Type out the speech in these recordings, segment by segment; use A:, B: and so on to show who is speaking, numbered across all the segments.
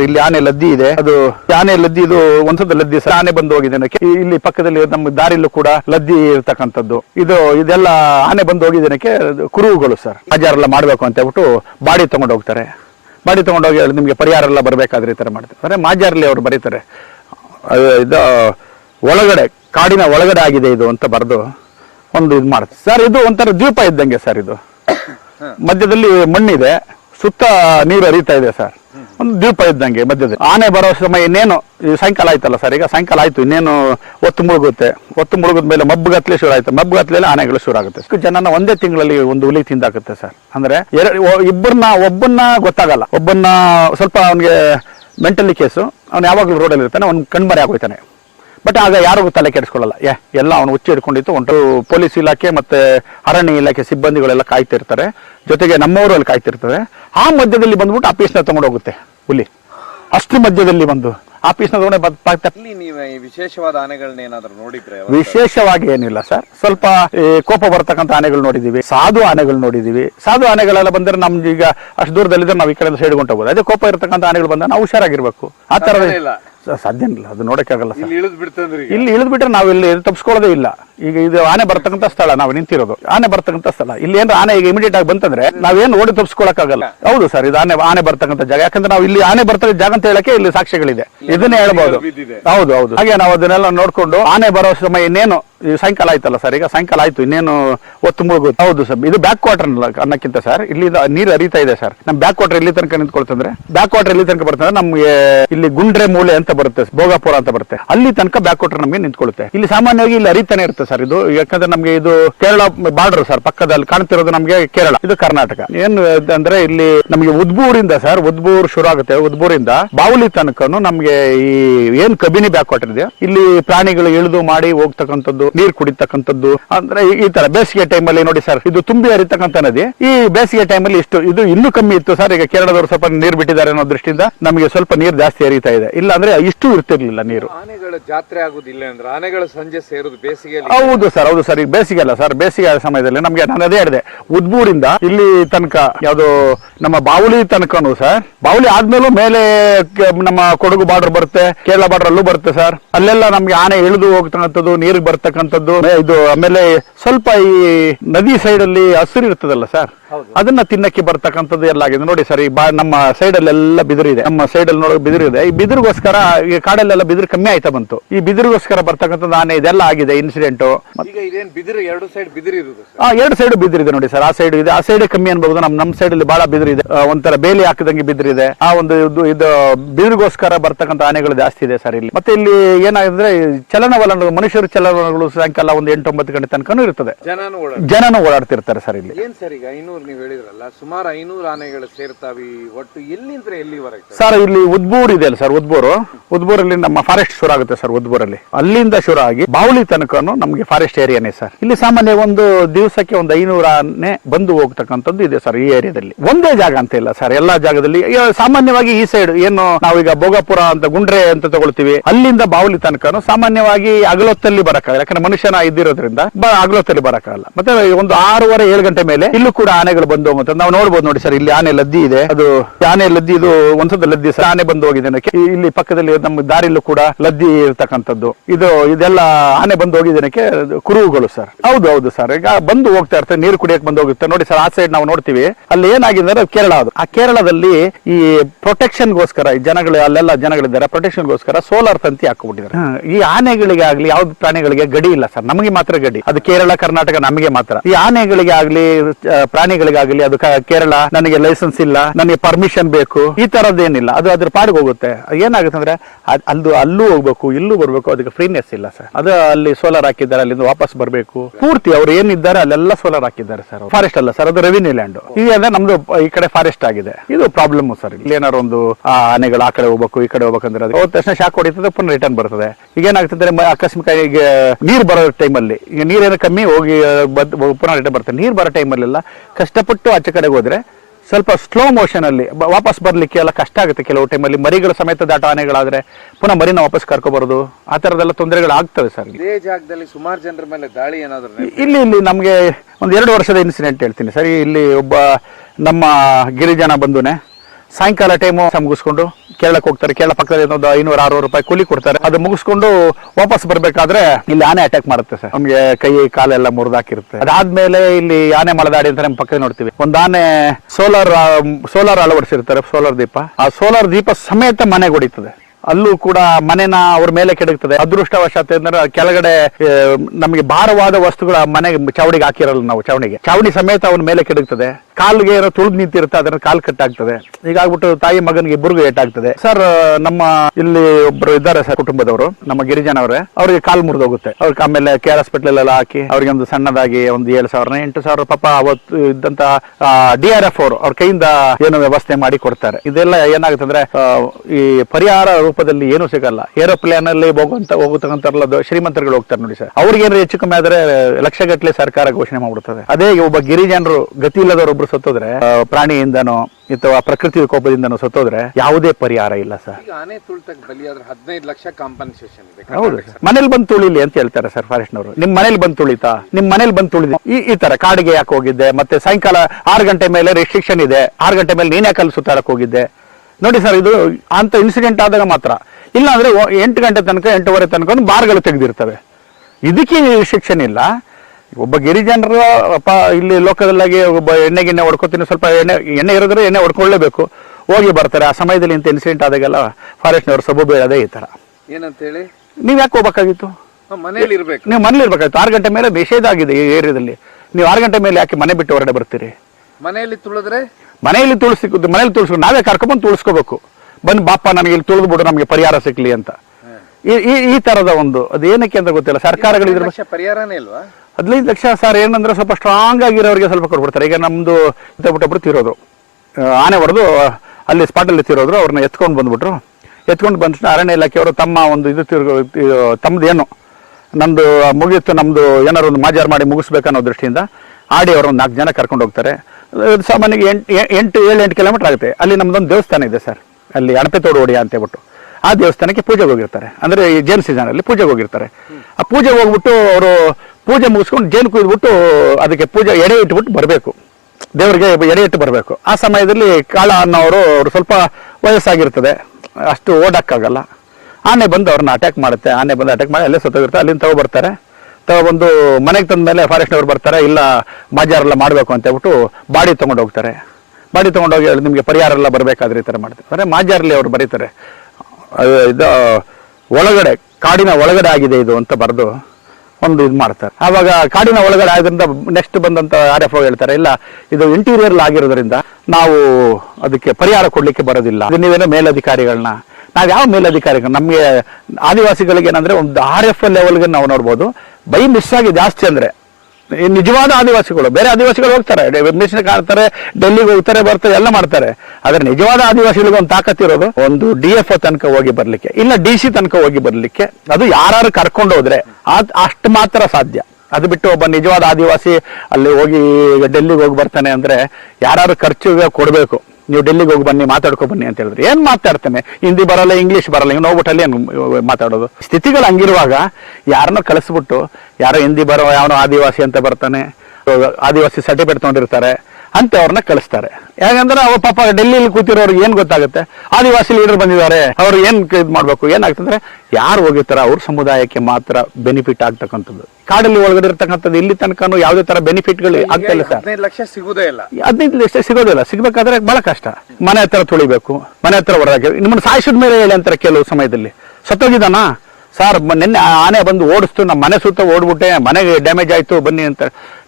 A: ಇಲ್ಲಿ ಆನೆ ಲದ್ದಿ ಇದೆ. ಅದು ಆನೆ ಲದ್ದಿ, ಇದು ಒಂದ್ಸದ ಲದ್ದಿ ಸರ್. ಆನೆ ಬಂದು ಹೋಗಿದೆ. ಇಲ್ಲಿ ಪಕ್ಕದಲ್ಲಿ ನಮ್ಮ ದಾರಿಲೂ ಕೂಡ ಲದ್ದಿ ಇರ್ತಕ್ಕಂಥದ್ದು. ಇದು ಇದೆಲ್ಲ ಆನೆ ಬಂದು ಹೋಗಿದ್ದಕ್ಕೆ ಕುರುಹುಗಳು ಸರ್. ಎಲ್ಲ ಮಾಡ್ಬೇಕು ಅಂತ ಹೇಳ್ಬಿಟ್ಟು ಬಾಡಿ ತಗೊಂಡು ಹೋಗ್ತಾರೆ. ಬಾಡಿ ತಗೊಂಡೋಗಿ ನಿಮ್ಗೆ ಪರಿಹಾರ ಎಲ್ಲ ಬರ್ಬೇಕಾದ್ರೆ ಈ ತರ ಮಾಡ್ತಾರೆ. ಅಂದ್ರೆ ಮಾಜಾರ್ಲಿ ಅವರು ಬರೀತಾರೆ. ಇದು ಒಳಗಡೆ, ಕಾಡಿನ ಒಳಗಡೆ ಆಗಿದೆ ಇದು ಅಂತ ಬರೆದು ಒಂದು ಇದು ಮಾಡುತ್ತೆ ಸರ್, ಇದು ಒಂಥರ ದ್ವೀಪ ಇದ್ದಂಗೆ ಸರ್ ಇದು. ಮಧ್ಯದಲ್ಲಿ ಮಣ್ಣಿದೆ. ಸುತ್ತ ನೀರು ಹರಿತಾ ಇದೆ ಸರ್. ಒಂದು ದ್ವೀಪ ಇದ್ದಂಗೆ ಮಧ್ಯದಲ್ಲಿ. ಆನೆ ಬರೋ ಸಮಯ ಇನ್ನೇನು, ಈ ಸಾಯಂಕಾಲ ಆಯ್ತಲ್ಲ ಸರ್? ಈಗ ಸಾಯಂಕಾಲ ಆಯ್ತು, ಇನ್ನೇನು ಒತ್ತು ಮುಳುಗುತ್ತೆ. ಒತ್ತು ಮುಳುಗಿದ ಮೇಲೆ ಮಬ್ಬುಗತ್ಲೆ ಶುರು ಆಯ್ತು. ಮಬ್ಬುಗತ್ಲೆಯಲ್ಲಿ ಆನೆಗಳು ಶುರು ಆಗುತ್ತೆ ಜನನ ಒಂದೇ ತಿಂಗಳಲ್ಲಿ ಒಂದು ಹುಲಿ ತಿಂದಾಕುತ್ತೆ ಸರ್. ಅಂದ್ರೆ ಇಬ್ಬರನ್ನ, ಒಬ್ಬನ್ನ ಗೊತ್ತಾಗಲ್ಲ. ಒಬ್ಬನ್ನ ಸ್ವಲ್ಪ ಅವನಿಗೆ ಮೆಂಟಲಿ ಕೇಸು ಅವ್ನು ಯಾವಾಗಲೂ ರೋಡಲ್ಲಿ ಇರ್ತಾನೆ, ಅವ್ನು ಕಣ್ಮರೆ ಆಗೋಯ್ತಾನೆ. ಬಟ್ ಆಗ ಯಾರಿಗೂ ತಲೆ ಕೆಡಿಸ್ಕೊಳ್ಳಲ್ಲ. ಏ ಎಲ್ಲ ಅವನು ಹುಚ್ಚಿ ಹಿಡ್ಕೊಂಡಿತ್ತು. ಒಂಟು ಪೊಲೀಸ್ ಇಲಾಖೆ ಮತ್ತೆ ಅರಣ್ಯ ಇಲಾಖೆ ಸಿಬ್ಬಂದಿಗಳೆಲ್ಲ ಕಾಯ್ತಿರ್ತಾರೆ. ಜೊತೆಗೆ ನಮ್ಮವರು ಅಲ್ಲಿ ಕಾಯ್ತಿರ್ತಾರೆ ಆ ಮಧ್ಯದಲ್ಲಿ ಬಂದ್ಬಿಟ್ಟು ಆಫೀಸ್ನ ತಗೊಂಡು ಹೋಗುತ್ತೆ. ಹುಲಿ. ಅಷ್ಟು ಮಧ್ಯದಲ್ಲಿ ಬಂದು. ಆ ಪೀಸ್ನ ತಗೊಂಡೆ
B: ವಿಶೇಷವಾದ ಆನೆಗಳನ್ನ ಏನಾದ್ರು ನೋಡಿದ್ರೆ
A: ವಿಶೇಷವಾಗಿ ಏನಿಲ್ಲ ಸರ್. ಸ್ವಲ್ಪ ಕೋಪ ಬರ್ತಕ್ಕಂಥ ಆನೆಗಳು ನೋಡಿದೀವಿ. ಸಾಧು ಆನೆಗಳು ನೋಡಿದೀವಿ. ಸಾಧು ಆನೆಗಳೆಲ್ಲ ಬಂದ್ರೆ ನಮ್ಗೆ ಈಗ ಅಷ್ಟು ದೂರದಲ್ಲಿದ್ರೆ ನಾವು ಈ ಕಡೆ ಸೈಡ್ ಹೋಗ್ಬೋದು ಅದೇ ಕೋಪ ಇರ್ತಕ್ಕಂಥ ಆನೆಗಳು ಬಂದ ನಾವು ಹುಷಾರಾಗಿರ್ಬೇಕು. ಆ ತರ
B: ಇಲ್ಲ.
A: ಸಾಧ್ಯ ಇಲ್ಲ. ಅದು ನೋಡಕ್ಕಾಗಲ್ಲ ಸರ್.
B: ಇಲ್ಲಿ
A: ಇಳಿದ್ಬಿಟ್ರೆ ಇಳಿದ್ ಬಿಟ್ರೆ ನಾವು ಇಲ್ಲಿ ತಪ್ಪಿಸ್ಕೊಳ್ಳೋದೇ ಇಲ್ಲ. ಈಗ ಇದು ಆನೆ ಬರ್ತಕ್ಕಂಥ ಸ್ಥಳ, ನಾವು ನಿಂತಿರೋದು. ಆನೆ ಬರ್ತಕ್ಕಂಥ ಸ್ಥಳ. ಇಲ್ಲಿ ಏನಾರ ಆನೆ ಈಗ ಇಮಿಡಿಯೇಟ್ ಆಗಿ ಬಂತಂದ್ರೆ ನಾವೇನು ಓಡಿ ತಪ್ಪಿಸ್ಕೊಳಕ್ಕಾಗಲ್ಲ ಹೌದು ಸರ್, ಇದು ಆನೆ ಆನೆ ಬರ್ತಕ್ಕಂಥ ಜಾಗ. ಯಾಕಂದ್ರೆ ನಾವು ಇಲ್ಲಿ ಆನೆ ಬರ್ತಕ್ಕಂಥ ಜಾಗ ಅಂತ ಹೇಳಕ್ಕೆ ಇಲ್ಲಿ ಸಾಕ್ಷ್ಯಗಳಿದೆ ಇದನ್ನೇ ಹೇಳ್ಬೋದು. ಹೌದು ಹೌದು. ಹಾಗೆ ನಾವು ಅದನ್ನೆಲ್ಲ ನೋಡ್ಕೊಂಡು ಆನೆ ಬರೋ ಸಮಯ ಇನ್ನೇನು ಸಾಯಂಕಾಲ ಆಯ್ತಲ್ಲ ಸರ್, ಈಗ ಸಾಯಂಕಾಲ ಆಯ್ತು, ಇನ್ನೇನು ಒತ್ತು ಮುಳುಗುತ್ತೆ ಹೌದು ಸರ್, ಇದು ಬ್ಯಾಕ್ ವಾಟರ್ ಅನ್ನಕ್ಕಿಂತ ಸರ್ ಇಲ್ಲಿ ನೀರು ಹರಿತಾ ಇದೆ ಸರ್. ನಮ್ ಬ್ಯಾಕ್ ವಾಟರ್ ಇಲ್ಲಿ ತನಕ ನಿಂತ್ಕೊಳ್ತಂದ್ರೆ ಬ್ಯಾಕ್ ವಾಟರ್ ಇಲ್ಲಿ ತನಕ ಬರ್ತಂದ್ರೆ ನಮ್ಗೆ ಇಲ್ಲಿ ಗುಂಡ್ರೆ ಮೂಲೆ ಅಂತ ಬರುತ್ತೆ, ಭೋಗಾಪುರ ಅಂತ ಬರುತ್ತೆ. ಅಲ್ಲಿ ತನಕ ಬ್ಯಾಕ್ ವಾಟರ್ ನಮಗೆ ನಿಂತ್ಕೊಳ್ಳುತ್ತೆ. ಇಲ್ಲಿ ಸಾಮಾನ್ಯವಾಗಿ ಇಲ್ಲಿ ಹರಿತಾನೆ ಇರುತ್ತೆ ಸರ್. ಇದು ಯಾಕಂದ್ರೆ ನಮ್ಗೆ ಇದು ಕೇರಳ ಬಾರ್ಡರ್ ಸರ್. ಪಕ್ಕದಲ್ಲಿ ಕಾಣ್ತಿರೋದು ನಮ್ಗೆ ಕೇರಳ. ಇದು ಕರ್ನಾಟಕ. ಏನು ಅಂದ್ರೆ ಇಲ್ಲಿ ನಮಗೆ ಉದ್ಬೂರಿಂದ ಸರ್, ಉದ್ಬೂರ್ ಶುರು ಆಗುತ್ತೆ. ಉದ್ಬೂರಿಂದ ಬಾವುಲಿ ತನಕನು ನಮ್ಗೆ ಈ ಏನ್ ಕಬಿನಿ ಬ್ಯಾಕ್ ವಾಟರ್ ಇಲ್ಲಿ ಪ್ರಾಣಿಗಳು ಇಳಿದು ಮಾಡಿ ಹೋಗ್ತಕ್ಕಂಥದ್ದು, ನೀರು ಕುಡಿತಕ್ಕಂಥದ್ದು. ಅಂದ್ರೆ ಈ- ತರ ಬೇಸಿಗೆ ಅಲ್ಲಿ ನೋಡಿ ಸರ್, ಇದು ತುಂಬಿ ಹರಿತಕ್ಕಂಥ ನದಿ. ಈ ಬೇಸಿಗೆ ಅಲ್ಲಿ ಇಷ್ಟು ಇದು ಇನ್ನೂ ಕಮ್ಮಿ ಇತ್ತು ಸರ್. ಈಗ ಕೇರಳದವರು ಸ್ವಲ್ಪ ನೀರು ಬಿಟ್ಟಿದ್ದಾರೆ ಅನ್ನೋ ದೃಷ್ಟಿಯಿಂದ ನಮಗೆ ಸ್ವಲ್ಪ ನೀರು ಜಾಸ್ತಿ ಹರಿತಾ ಇದೆ. ಇಲ್ಲ ಅಂದ್ರೆ ಇಷ್ಟು ಇರ್ತಿರ್ಲಿಲ್ಲ ನೀರು.
B: ಆನೆಗಳ ಜಾತ್ರೆ ಆಗುದಿಲ್ಲ ಅಂದ್ರೆ ಆನೆಗಳ ಸಂಜೆ ಸೇರುದು ಬೇಸಿಗೆಯಲ್ಲಿ.
A: ಹೌದು ಸರ್ ಹೌದು ಸರ್. ಈಗ ಬೇಸಿಗೆ ಅಲ್ಲ ಸರ್ ಬೇಸಿಗೆ ಆದ ಸಮಯದಲ್ಲಿ ನಮ್ಗೆ ನಾನು ಅದೇ ಹೇಳಿದೆ. ಉದ್ಬೂರಿಂದ ಇಲ್ಲಿ ತನಕ ಯಾವುದು ನಮ್ಮ ಬಾವುಲಿ ತನಕನು ಸರ್. ಬಾವುಲಿ ಆದ್ಮೇಲೂ ಮೇಲೆ ನಮ್ಮ ಕೊಡಗು ಬಾರ್ಡರ್ ಬರುತ್ತೆ ಕೇರಳ ಬಾರ್ಡರ್ ಅಲ್ಲೂ ಬರುತ್ತೆ ಸರ್. ಅಲ್ಲೆಲ್ಲ ನಮ್ಗೆ ಆನೆ ಇಳಿದು ಹೋಗ್ತಕ್ಕಂಥದ್ದು ನೀರಿಗೆ ಬರ್ತಕ್ಕಂಥದ್ದು ಇದು ಆಮೇಲೆ ಸ್ವಲ್ಪ ಈ ನದಿ ಸೈಡ್ ಅಲ್ಲಿ ಹಸಿರು ಇರ್ತದಲ್ಲ ಸರ್ ಅದನ್ನ ತಿನ್ನಕ್ಕೆ ಬರ್ತಕ್ಕಂಥದ್ದು ಎಲ್ಲ ಆಗಿದೆ. ನೋಡಿ ಸರ್ ಈ ಬಾ ನಮ್ಮ ಸೈಡ್ ಅಲ್ಲೆಲ್ಲ ಬಿದಿರಿದೆ. ನಮ್ಮ ಸೈಡ್ ಅಲ್ಲಿ ನೋಡೋ ಬಿದಿರು ಇದೆ ಈ ಬಿದಿರಿಗೋಸ್ಕರ ಈ ಕಾಡಲ್ಲೆಲ್ಲ ಬಿದಿರು ಕಮ್ಮಿ ಆಯ್ತಾ ಬಂತು. ಈ ಬಿದಿರಿಗೋಸ್ಕರ ಬರ್ತಕ್ಕಂಥದ್ದು ಆನೆ ಇದೆಲ್ಲ ಆಗಿದೆ ಇನ್ಸಿಡೆಂಟ್
B: ಬಿದಿರು ಎರಡು ಸೈಡ್
A: ಎರಡು ಸೈಡ್ ಬಿದಿರಿದೆ ನೋಡಿ ಸರ್. ಆ ಸೈಡ್ ಇದೆ. ಆ ಸೈಡ್ ಕಮ್ಮಿ ಅನ್ಬಹುದು ನಮ್ ನಮ್ ಸೈಡ್ ಅಲ್ಲಿ ಬಹಳ ಬಿದಿರಿದೆ ಒಂಥರ ಬೇಲಿ ಹಾಕಿದಂಗೆ ಬಿದಿರಿದೆ ಆ ಒಂದು ಇದು ಇದು ಬಿದಿರಿಗೋಸ್ಕರ ಬರ್ತಕ್ಕಂಥ ಆನೆಗಳು ಜಾಸ್ತಿ ಇದೆ ಸರ್ ಇಲ್ಲಿ. ಮತ್ತೆ ಇಲ್ಲಿ ಏನಾಗಿದೆ ಚಲನವಲನ ಮನುಷ್ಯರು ಚಲನಗಳು ಸಾಯಂಕಾಲ ಒಂದು ಎಂಟು ಒಂಬತ್ತು ಗಂಟೆ ತನಕನೂ ಇರ್ತದೆ.
B: ಜನನು ಓಡ
A: ಜನನು ಓಡಾಡ್ತಿರ್ತಾರೆ ಸರ್ ಇಲ್ಲಿ.
B: ಏನ್ ಸರ್ ಈಗ ಐನೂರು ನೀವು ಹೇಳಿದ್ರಲ್ಲ ಸುಮಾರು ಐನೂರು ಆನೆಗಳು ಸೇರ್ತಾವಿ. ಒಟ್ಟು ಎಲ್ಲಿಂದ ಎಲ್ಲಿವರೆಗೆ? ಸರ್
A: ಸರ್ ಇಲ್ಲಿ ಉದ್ಬೂರ್ ಇದೆ ಅಲ್ಲ ಸರ್ ಉದ್ಬೂರು. ಉದ್ಬೂರಲ್ಲಿ ನಮ್ಮ ಫಾರೆಸ್ಟ್ ಶುರು ಆಗುತ್ತೆ ಸರ್ ಉದ್ಬೂರಲ್ಲಿ. ಅಲ್ಲಿಂದ ಶುರು ಆಗಿ ಬಾವಲಿ ತನಕನು ನಮಗೆ ಫಾರೆಸ್ಟ್ ಏರಿಯಾನೇ ಸರ್ ಇಲ್ಲಿ ಸಾಮಾನ್ಯ ಒಂದು ದಿವಸಕ್ಕೆ ಒಂದು ಐನೂರ ಆನೆ ಬಂದು ಹೋಗ್ತಕ್ಕಂಥದ್ದು ಇದೆ ಸರ್ ಈ ಏರಿಯಾದಲ್ಲಿ ಒಂದೇ ಜಾಗ ಅಂತ ಇಲ್ಲ ಸರ್ ಎಲ್ಲಾ ಜಾಗದಲ್ಲಿ. ಸಾಮಾನ್ಯವಾಗಿ ಈ ಸೈಡ್ ಏನು ನಾವೀಗ ಭೋಗಾಪುರ ಅಂತ ಗುಂಡ್ರೆ ಅಂತ ತಗೊಳ್ತೀವಿ. ಅಲ್ಲಿಂದ ಬಾವಲಿ ತನಕ ಸಾಮಾನ್ಯವಾಗಿ ಅಗಲೊತ್ತಲ್ಲಿ ಬರಕಾಗಲ್ಲ ಯಾಕಂದ್ರೆ ಮನುಷ್ಯನ ಇದ್ದಿರೋದ್ರಿಂದ ಅಗಲೊತ್ತಲ್ಲಿ ಬರಕ್ಕಾಗಲ್ಲ. ಮತ್ತೆ ಒಂದು ಆರೂವರೆ, ಏಳು ಗಂಟೆ ಮೇಲೆ ಇಲ್ಲೂ ಕೂಡ ಆನೆಗಳು ಬಂದು ಹೋಗುತ್ತೆ ನಾವು ನೋಡ್ಬೋದು ನೋಡಿ ಸರ್ ಇಲ್ಲಿ ಆನೆ ಲದ್ದಿ ಇದೆ. ಅದು ಆನೆ ಲದ್ದಿ, ಇದು ಒಂದ್ಸದ ಲದ್ದಿ ಸರ್ ಆನೆ ಬಂದು ಹೋಗಿದೆ. ಇಲ್ಲಿ ಪಕ್ಕದಲ್ಲಿ ನಮ್ಮ ದಾರಿಲ್ಲೂ ಕೂಡ ಲದ್ದಿ ಇರ್ತಕ್ಕಂಥದ್ದು. ಇದು ಇದೆಲ್ಲ ಆನೆ ಬಂದು ಹೋಗಿದ್ದಕ್ಕೆ ಕುರುಹುಗಳು ಸರ್ ಹೌದು ಹೌದು ಸರ್ ಈಗ ಬಂದು ಹೋಗ್ತಾ ಇರ್ತಾರೆ ನೀರು ಕುಡಿಯಕ್ಕೆ ಬಂದು ಹೋಗುತ್ತೆ ನೋಡಿ ಸರ್ ಆ ಸೈಡ್ ನಾವು ನೋಡ್ತೀವಿ. ಅಲ್ಲಿ ಏನಾಗಿದೆ ಅಂದ್ರೆ ಕೇರಳ ಅದು. ಆ ಕೇರಳದಲ್ಲಿ ಈ ಪ್ರೊಟೆಕ್ಷನ್ ಗೋಸ್ಕರ ಈ ಜನಗಳು ಅಲ್ಲೆಲ್ಲ ಜನಗಳಿದ್ದಾರೆ ಪ್ರೊಟೆಕ್ಷನ್ ಗೋಸ್ಕರ ಸೋಲಾರ್ ತಂತಿ ಹಾಕಿಬಿಟ್ಟಿದ್ದಾರೆ. ಈ ಆನೆಗಳಿಗೆ ಆಗ್ಲಿ ಯಾವ್ದು ಪ್ರಾಣಿಗಳಿಗೆ ಗಡಿ ಇಲ್ಲ ಸರ್ ನಮಗೆ ಮಾತ್ರ ಗಡಿ. ಅದು ಕೇರಳ ಕರ್ನಾಟಕ ನಮಗೆ ಮಾತ್ರ. ಈ ಆನೆಗಳಿಗೆ ಆಗ್ಲಿ ಪ್ರಾಣಿಗಳಿಗಾಗ್ಲಿ ಅದು ಕೇರಳ ನನಗೆ ಲೈಸೆನ್ಸ್ ಇಲ್ಲ ನನಗೆ ಪರ್ಮಿಷನ್ ಬೇಕು ಈ ತರದ್ದೇನಿಲ್ಲ ಅದು ಅದ್ರ ಪಾಡಿಗೆ ಹೋಗುತ್ತೆ. ಏನಾಗುತ್ತೆ ಅಂದ್ರೆ ಅದ್- ಅಲ್ಲೂ ಹೋಗ್ಬೇಕು ಇಲ್ಲೂ ಬರ್ಬೇಕು ಅದಕ್ಕೆ ಫ್ರೀನೆಸ್ ಇಲ್ಲ ಸರ್ ಅದು ಅಲ್ಲಿ ಸೋಲಾರ್ ಹಾಕಿದ್ದಾರೆ ಅಲ್ಲಿಂದ ವಾಪಸ್ ಬರಬೇಕು. ಪೂರ್ತಿ ಅವ್ರು ಏನಿದ್ದಾರೆ, ಅಲ್ಲೆಲ್ಲ ಸೋಲಾರ್ ಹಾಕಿದ್ದಾರೆ ಸರ್ ಫಾರೆಸ್ಟ್ ಅಲ್ಲ ಸರ್ ಅದು ರೆವಿನ್ಯೂ ಲ್ಯಾಂಡ್ ಈಗ ನಮ್ದು ಈ ಕಡೆ ಫಾರೆಸ್ಟ್ ಆಗಿದೆ. ಇದು ಪ್ರಾಬ್ಲಮ್ ಸರ್ ಇಲ್ಲಿ. ಏನಾದ್ರು ಒಂದು ಆನೆಗಳು ಆ ಕಡೆ ಹೋಗ್ಬೇಕು, ಈ ಕಡೆ ಹೋಗ್ಬೇಕಂದ್ರೆ ಅದು. ಹೋದ ತಕ್ಷಣ ಶಾಕ್ ಹೊಡಿತದೆ, ಪುನಃ ರಿಟರ್ನ್ ಬರ್ತದೆ. ಈಗ ಏನಾಗ್ತದೆ ಆಕಸ್ಮಿಕ ಈಗ ನೀರು ಬರೋ ಟೈಮಲ್ಲಿ ಈಗ ನೀರೇನು ಕಮ್ಮಿ ಹೋಗಿ ಪುನಃ ರಿಟರ್ನ್ ಬರ್ತದೆ. ನೀರು ಬರೋ ಟೈಮಲ್ಲೆಲ್ಲ ಕಷ್ಟಪಟ್ಟು ಆಚೆ ಕಡೆಗೆ ಹೋದ್ರೆ ಸ್ವಲ್ಪ ಸ್ಲೋ ಮೋಷನಲ್ಲಿ ವಾಪಸ್ ಬರ್ಲಿಕ್ಕೆ ಎಲ್ಲ ಕಷ್ಟ ಆಗುತ್ತೆ ಕೆಲವು ಟೈಮಲ್ಲಿ ಮರಿಗಳ ಸಮೇತ ದಾಟ ಆನೆಗಳಾದ್ರೆ ಪುನಃ ಮರಿನ ವಾಪಸ್ ಕರ್ಕೋಬಾರದು ಆ ತರದೆಲ್ಲ ತೊಂದರೆಗಳು ಆಗ್ತವೆ ಸರ್.
B: ಇದೇ ಜಾಗದಲ್ಲಿ ಸುಮಾರು ಜನರ ಮೇಲೆ ದಾಳಿ ಏನಾದರೂ
A: ಇಲ್ಲಿ ಇಲ್ಲಿ ನಮಗೆ ಒಂದು ಎರಡು ವರ್ಷದ ಇನ್ಸಿಡೆಂಟ್ ಹೇಳ್ತೀನಿ ಸರಿ. ಇಲ್ಲಿ ಒಬ್ಬ ನಮ್ಮ ಗಿರಿಜನ ಬಂದೂನೆ ಸಾಯಂಕಾಲ ಟೈಮು ಮುಗಿಸ್ಕೊಂಡು ಕೇರಳಕ್ಕೆ ಹೋಗ್ತಾರೆ. ಕೇರಳ ಪಕ್ಕದಲ್ಲಿ ಒಂದು ಐನೂರ ಆರುನೂರು ರೂಪಾಯಿ ಕೂಲಿ ಕೊಡ್ತಾರೆ. ಅದು ಮುಗಿಸ್ಕೊಂಡು ವಾಪಸ್ ಬರ್ಬೇಕಾದ್ರೆ ಇಲ್ಲಿ ಆನೆ ಅಟ್ಯಾಕ್ ಮಾಡುತ್ತೆ ಸರ್. ನಮಗೆ ಕೈ ಕಾಲೆಲ್ಲ ಮುರಿದಾಕಿರುತ್ತೆ ಅದಾದ್ಮೇಲೆ ಇಲ್ಲಿ ಆನೆ ಮಳೆದಾಡಿ ಅಂತ ನಮ್ಮ ಪಕ್ಕದಲ್ಲಿ ನೋಡ್ತೀವಿ. ಒಂದು ಆನೆ ಸೋಲಾರ್ ಸೋಲಾರ್ ಅಳವಡಿಸಿರ್ತಾರೆ ಸೋಲಾರ್ ದೀಪ. ಆ ಸೋಲಾರ್ ದೀಪ ಸಮೇತ ಮನೆಗೆ ಹೊಡಿತದೆ ಅಲ್ಲೂ ಕೂಡ ಮನೆನ ಅವ್ರ ಮೇಲೆ ಕೆಡಗ್ತದೆ. ಅದೃಷ್ಟವಶಾತ್ ಅಂದ್ರೆ ಕೆಳಗಡೆ ನಮಗೆ ಭಾರವಾದ ವಸ್ತುಗಳ ಮನೆಗೆ ಚಾವಣಿಗೆ ಹಾಕಿರಲ್ಲ ನಾವು ಚಾವಣಿಗೆ. ಚಾವಣಿ ಸಮೇತ ಅವನ ಮೇಲೆ ಕೆಡಗ್ತದೆ. ಕಾಲ್ಗೆ ಏನೋ ತುಳಿದು ನಿಂತಿರುತ್ತೆ, ಅದನ್ನ ಕಾಲ್ ಕಟ್ಟಾಗ್ತದೆ. ಹೀಗಾಗ್ಬಿಟ್ಟು ತಾಯಿ ಮಗನಿಗೆ ಇಬ್ಬರಿಗೂ ಏಟಾಗ್ತದೆ. ಸರ್ ನಮ್ಮ ಇಲ್ಲಿ ಒಬ್ರು ಇದ್ದಾರೆ ಸರ್ ಕುಟುಂಬದವರು, ನಮ್ಮ ಗಿರಿಜನ ಅವರೇ. ಅವ್ರಿಗೆ ಕಾಲ್ ಮುರಿದೋಗುತ್ತೆ. ಅವ್ರಿಗೆ ಆಮೇಲೆ ಕೆ ಆರ್ ಹಾಸ್ಪಿಟಲ್ ಎಲ್ಲ ಹಾಕಿ ಅವ್ರಿಗೆ ಒಂದು ಸಣ್ಣದಾಗಿ ಒಂದು ಏಳು ಸಾವಿರ ಎಂಟು ಸಾವಿರ ಪಾಪ ಅವತ್ತು ಇದ್ದಂತ ಡಿ ಆರ್ ಎಫ್ ಅವರು, ಅವ್ರ ಕೈಯಿಂದ ಏನು ವ್ಯವಸ್ಥೆ ಮಾಡಿ ಕೊಡ್ತಾರೆ. ಇದೆಲ್ಲ ಏನಾಗುತ್ತೆ ಅಂದ್ರೆ ಈ ಪರಿಹಾರ ರೂಪದಲ್ಲಿ ಏನು ಸಿಗಲ್ಲ. ಏರೋಪ್ಲೇನ್ ಅಲ್ಲಿ ಹೋಗುವಂತ ಹೋಗುತ್ತಂತಾರಲ್ಲ ಶ್ರೀಮಂತರುಗಳು ಹೋಗ್ತಾರೆ ನೋಡಿ ಸರ್ ಅವ್ರಿಗೆ ಏನಾದ್ರು ಹೆಚ್ಚು ಕಮ್ಮಿ ಆದ್ರೆ ಲಕ್ಷಗಟ್ಟಲೆ ಸರ್ಕಾರ ಘೋಷಣೆ ಮಾಡ್ಬಿಡ್ತದೆ. ಅದೇ ಒಬ್ಬ ಗಿರಿಜನರು, ಗತಿ ಇಲ್ಲದವರೊಬ್ರು ಸತ್ತೋದ್ರೆ ಪ್ರಾಣಿಯಿಂದನೋ ಅಥವಾ ಪ್ರಕೃತಿ ವಿಕೋಪದಿಂದನೋ ಸತ್ತೋದ್ರೆ ಯಾವುದೇ ಪರಿಹಾರ ಇಲ್ಲ ಸರ್.
B: ಆನೆ ತುಳಿತಕ್ಕೆ ಬಲಿಯಾದ್ರೆ ಹದಿನೈದು ಲಕ್ಷ ಕಾಂಪನ್ಸೇಷನ್ ಇದೆ.
A: ಹೌದು ಮನೇಲಿ ಬಂದು ತುಳಿಲಿ ಅಂತ ಹೇಳ್ತಾರೆ ಸರ್ ಫಾರೆಸ್ಟ್ನವರು. ನಿಮ್ ಮನೇಲಿ ಬಂದು ತುಳಿತಾ? ನಿಮ್ ಮನೇಲಿ ಬಂದು ತುಳಿದ? ಈ ಈ ತರ ಕಾಡಿಗೆ ಯಾಕೆ ಹೋಗಿದ್ದೆ? ಮತ್ತೆ ಸಾಯಂಕಾಲ ಆರು ಗಂಟೆ ಮೇಲೆ ರೆಸ್ಟ್ರಿಕ್ಷನ್ ಇದೆ. ಆರು ಗಂಟೆ ಮೇಲೆ ನೀನ್ ಅಲ್ಲಿ ಸುತ್ತಾಡಕ್ ಹೋಗಿದ್ದೆ. ನೋಡಿ ಸರ್ ಇದು ಅಂತ ಇನ್ಸಿಡೆಂಟ್ ಆದಾಗ ಮಾತ್ರ. ಇಲ್ಲ ಅಂದ್ರೆ ಎಂಟು ಗಂಟೆ ತನಕ ಎಂಟೂವರೆ ತನಕ ಒಂದು ಬಾರ್ಗಳು ತೆಗೆದಿರ್ತವೆ. ಇದಕ್ಕೆ ರಿಸ್ಟ್ರಿಕ್ಷನ್ ಇಲ್ಲ. ಒಬ್ಬ ಗಿರಿಜನರು ಅಪ್ಪ ಇಲ್ಲಿ ಲೋಕದಲ್ಲಾಗಿ ಒಬ್ಬ ಎಣ್ಣೆ ಗಿಣ್ಣೆ ಹೊಡ್ಕೊತೀನಿ ಸ್ವಲ್ಪ ಎಣ್ಣೆ ಎಣ್ಣೆ ಇರೋದ್ರೆ ಎಣ್ಣೆ ಹೊಡ್ಕೊಳ್ಳೇಬೇಕು ಹೋಗಿ ಬರ್ತಾರೆ ಆ ಸಮಯದಲ್ಲಿ ಇಂಥ ಇನ್ಸಿಡೆಂಟ್ ಆದಾಗೆಲ್ಲ ಫಾರೆಸ್ಟ್ನವರು ಸಬ್ಬು ಬೀಳೋದೇ ಈ ತರ
B: ಏನಂತ ಹೇಳಿ
A: ನೀವ್ ಯಾಕೆ ಹೋಗ್ಬೇಕಾಗಿತ್ತು?
B: ಮನೇಲಿ ಇರಬೇಕು.
A: ನೀವು ಮನೇಲಿ ಇರ್ಬೇಕಾಗಿತ್ತು ಆರು ಗಂಟೆ ಮೇಲೆ ನಿಷೇಧ ಆಗಿದೆ ಈ ಏರಿಯಾದಲ್ಲಿ. ನೀವು ಆರು ಗಂಟೆ ಮೇಲೆ ಯಾಕೆ ಮನೆ ಬಿಟ್ಟು ಹೊರಗಡೆ ಬರ್ತೀರಿ?
B: ಮನೆಯಲ್ಲಿ ತುಳಿದ್ರೆ?
A: ಮನೆಯಲ್ಲಿ ತುಳಸಿ ಮನೇಲಿ ತುಳಿಸ್ಕೊಂಡು ನಾವೇ ಕರ್ಕೊಂಡ್ಬಂದು ತುಳಿಸ್ಕೋಬೇಕು. ಬಂದು ಬಾಪ ನನಗೆ ಇಲ್ಲಿ ತುಳಿದ್ಬಿಡು ನಮಗೆ ಪರಿಹಾರ ಸಿಕ್ಲಿ ಅಂತ. ಈ ಈ- ತರದ ಒಂದು ಅದೇನಕ್ಕೆ ಅಂತ ಗೊತ್ತಿಲ್ಲ ಸರ್ಕಾರಗಳು
B: ಪರಿಹಾರನೇ ಇಲ್ವಾ?
A: ಹದಿನೈದು ಲಕ್ಷ ಸರ್ ಏನಂದ್ರೆ ಸ್ವಲ್ಪ ಸ್ಟ್ರಾಂಗ್ ಆಗಿರೋರಿಗೆ ಸ್ವಲ್ಪ ಕೊಟ್ಬಿಡ್ತಾರೆ. ಈಗ ನಮ್ದು ಬಿಟ್ಟೊಬ್ರು ತೀರೋದು ಆನೆ ಹೊಡೆದು ಅಲ್ಲಿ ಸ್ಪಾಟಲ್ಲಿ ತೀರೋದ್ರು ಅವ್ರನ್ನ ಎತ್ಕೊಂಡು ಬಂದ್ಬಿಟ್ರು. ಎತ್ಕೊಂಡು ಬಂದ ಅರಣ್ಯ ಇಲಾಖೆಯವರು ತಮ್ಮ ಒಂದು ಇದು ತಿರ್ಗೋ ತಮ್ಮದು ಏನು ನಮ್ಮದು ಮುಗಿಯಿತು ನಮ್ದು ಏನಾರು ಒಂದು ಮಾಜಾರ್ ಮಾಡಿ ಮುಗಿಸ್ಬೇಕನ್ನೋ ದೃಷ್ಟಿಯಿಂದ ಆಡಿ ಅವರು ಒಂದು ನಾಲ್ಕು ಜನ ಕರ್ಕೊಂಡು ಹೋಗ್ತಾರೆ. ಸಾಮಾನ್ಯವಾಗಿ ಎಂಟು ಎಂಟು, ಏಳು, ಎಂಟು ಕಿಲೋಮೀಟರ್ ಆಗುತ್ತೆ. ಅಲ್ಲಿ ನಮ್ದೊಂದು ದೇವಸ್ಥಾನ ಇದೆ ಸರ್. ಅಲ್ಲಿ ಅಣಪೆತೋಡು ಓಡಿ ಅಂತ ಹೇಳ್ಬಿಟ್ಟು. ಆ ದೇವಸ್ಥಾನಕ್ಕೆ ಪೂಜೆಗೆ ಹೋಗಿರ್ತಾರೆ. ಅಂದ್ರೆ ಈ ಜೇನ್ ಸೀಸನಲ್ಲಿ ಪೂಜೆಗೆ ಹೋಗಿರ್ತಾರೆ. ಆ ಪೂಜೆಗೆ ಹೋಗ್ಬಿಟ್ಟು ಅವರು ಪೂಜೆ ಮುಗಿಸ್ಕೊಂಡು ಜೇನು ಕುಯ್ದ್ಬಿಟ್ಟು ಅದಕ್ಕೆ ಪೂಜೆ ಎಡೆ ಇಟ್ಬಿಟ್ಟು ಬರಬೇಕು. ದೇವರಿಗೆ ಎಡೆ ಇಟ್ಟು ಬರಬೇಕು. ಆ ಸಮಯದಲ್ಲಿ ಕಾಳ ಅನ್ನೋರು ಅವರು ಸ್ವಲ್ಪ ವಯಸ್ಸಾಗಿರ್ತದೆ. ಅಷ್ಟು ಓಡಕ್ಕಾಗಲ್ಲ. ಆನೆ ಬಂದು ಅವ್ರನ್ನ ಅಟ್ಯಾಕ್ ಮಾಡುತ್ತೆ. ಆನೆ ಬಂದು ಅಟ್ಯಾಕ್ ಮಾಡಿ ಅಲ್ಲೇ ಸತ್ತೋಗಿರುತ್ತೆ. ಅಲ್ಲಿಂದ ತಗೊಬರ್ತಾರೆ ತಗೊಬಂದು ಮನೆಗೆ ತಂದ ಮೇಲೆ ಫಾರೆಸ್ಟ್ನವ್ರು ಬರ್ತಾರೆ. ಇಲ್ಲ ಮಾಜಾರೆಲ್ಲ ಮಾಡಬೇಕು ಅಂತ ಹೇಳ್ಬಿಟ್ಟು ಬಾಡಿ ತೊಗೊಂಡು ಹೋಗ್ತಾರೆ. ಬಾಡಿ ತೊಗೊಂಡೋಗಿ ನಿಮಗೆ ಪರಿಹಾರ ಎಲ್ಲ ಬರಬೇಕಾದ್ರೆ ಈ ಥರ ಮಾಡ್ತಾರೆ. ಅಂದರೆ ಮಾಜಾರಲ್ಲಿ ಅವರು ಬರೀತಾರೆ. ಇದು ಒಳಗಡೆ ಕಾಡಿನ ಒಳಗಡೆ ಆಗಿದೆ ಇದು ಅಂತ ಬರೆದು ಒಂದು ಇದು ಮಾಡ್ತಾರೆ. ಆವಾಗ ಕಾಡಿನ ಒಳಗಡೆ ಆದ್ರಿಂದ ನೆಕ್ಸ್ಟ್ ಬಂದಂತ ಆರ್ ಎಫ್ ಹೇಳ್ತಾರೆ, ಇಲ್ಲ, ಇದು ಇಂಟೀರಿಯರ್ ಆಗಿರೋದ್ರಿಂದ ನಾವು ಅದಕ್ಕೆ ಪರಿಹಾರ ಕೊಡ್ಲಿಕ್ಕೆ ಬರೋದಿಲ್ಲ. ನೀವೇನೋ ಮೇಲಧಿಕಾರಿಗಳನ್ನ, ನಾವು ಯಾವ ಮೇಲಧಿಕಾರಿಗಳು, ನಮಗೆ ಆದಿವಾಸಿಗಳಿಗೆ ಏನಂದ್ರೆ ಒಂದು ಆರ್ ಎಫ್ ಲೆವೆಲ್ಗೆ ನಾವು ನೋಡ್ಬೋದು. ಬೈ ಮಿಸ್ ಆಗಿ ಜಾಸ್ತಿ ಅಂದ್ರೆ ನಿಜವಾದ ಆದಿವಾಸಿಗಳು, ಬೇರೆ ಆದಿವಾಸಿಗಳು ಹೋಗ್ತಾರೆ ಮಿಷನ್ ಕಾಣ್ತಾರೆ, ಡೆಲ್ಲಿಗೆ ಹೋಗ್ತಾರೆ, ಬರ್ತಾರೆ, ಎಲ್ಲ ಮಾಡ್ತಾರೆ. ಆದರೆ ನಿಜವಾದ ಆದಿವಾಸಿಗಳಿಗೆ ಒಂದು ತಾಕತ್ತಿರೋದು ಒಂದು ಡಿ ಎಫ್ ತನಕ ಹೋಗಿ ಬರ್ಲಿಕ್ಕೆ, ಇಲ್ಲ ಡಿ ಸಿ ತನಕ ಹೋಗಿ ಬರ್ಲಿಕ್ಕೆ. ಅದು ಯಾರು ಕರ್ಕೊಂಡು ಹೋದ್ರೆ ಅಷ್ಟು ಮಾತ್ರ ಸಾಧ್ಯ. ಅದು ಬಿಟ್ಟು ಒಬ್ಬ ನಿಜವಾದ ಆದಿವಾಸಿ ಅಲ್ಲಿ ಹೋಗಿ ಡೆಲ್ಲಿಗೆ ಹೋಗಿ ಬರ್ತಾನೆ ಅಂದ್ರೆ ಯಾರು ಖರ್ಚು ಕೊಡಬೇಕು. ನೀವು ಡೆಲ್ಲಿಗೆ ಹೋಗಿ ಬನ್ನಿ, ಮಾತಾಡ್ಕೊ ಬನ್ನಿ ಅಂತ ಹೇಳಿದ್ರೆ. ಏನು ಮಾತಾಡ್ತಾನೆ? ಹಿಂದಿ ಬರಲ್ಲ ಇಂಗ್ಲೀಷ್ ಬರಲ್ಲ, ಇನ್ನು ಹೋಗ್ಬಿಟ್ಟಲ್ಲಿ ಏನ್ ಮಾತಾಡೋದು? ಸ್ಥಿತಿಗಳು ಹಂಗಿರುವಾಗ ಯಾರನ್ನೋ ಕಳಿಸ್ಬಿಟ್ಟು, ಯಾರೋ ಹಿಂದಿ ಬರೋ, ಯಾವನೋ ಆದಿವಾಸಿ ಅಂತ ಬರ್ತಾನೆ, ಆದಿವಾಸಿ ಸರ್ಟಿಫಿಕೇಟ್ ತಗೊಂಡಿರ್ತಾರೆ ಅಂತ ಅವ್ರನ್ನ ಕಳಿಸ್ತಾರೆ. ಯಾಕಂದ್ರೆ ಅವ್ರ ಪಾಪ ಡೆಲ್ಲಿಲಿ ಕೂತಿರೋರ್ಗೆ ಏನ್ ಗೊತ್ತಾಗುತ್ತೆ? ಆದಿವಾಸಿ ಲೀಡರ್ ಬಂದಿದ್ದಾರೆ. ಅವ್ರು ಏನ್ ಇದ್ ಮಾಡ್ಬೇಕು? ಏನಾಗ್ತಂದ್ರೆ ಯಾರು ಹೋಗಿರ್ತಾರ ಅವ್ರ ಸಮುದಾಯಕ್ಕೆ ಮಾತ್ರ ಬೆನಿಫಿಟ್ ಆಗ್ತಕ್ಕಂಥದ್ದು. ಕಾಡಲ್ಲಿ ಒಳಗಡೆ ಇರ್ತಕ್ಕಂಥದ್ದು ಇಲ್ಲಿ ತನಕನೂ ಯಾವುದೇ ತರ ಬೆನಿಫಿಟ್ಗಳು ಆಗ್ತಾ ಇಲ್ಲ ಸರ್.
B: ಲಕ್ಷ ಸಿಗೋದೇ ಇಲ್ಲ.
A: ಹದಿನೈದು ಲಕ್ಷ ಸಿಗೋದಿಲ್ಲ ಸಿಗ್ಬೇಕಾದ್ರೆ ಬಹಳ ಕಷ್ಟ. ಮನೆ ಹತ್ರ ತುಳಿಬೇಕು. ಮನೆ ಹತ್ರ ಹೊರಗೆ ನಿಮ್ಮನ್ನ ಸಾಯಿಸಿದ ಮೇಲೆ ಹೇಳಿ ಅಂತಾರೆ ಕೆಲವು ಸಮಯದಲ್ಲಿ. ಸತ್ತೋಗಿದ್ದಾನ? ಸರ್ ನಿನ್ನೆ ಆನೆ ಬಂದು ಓಡಿಸ್ತು ನಮ್ಮ ಮನೆ ಸುತ್ತ ಓಡ್ಬಿಟ್ಟೆ ಮನೆಗೆ ಡ್ಯಾಮೇಜ್ ಆಯ್ತು ಬನ್ನಿ ಅಂತ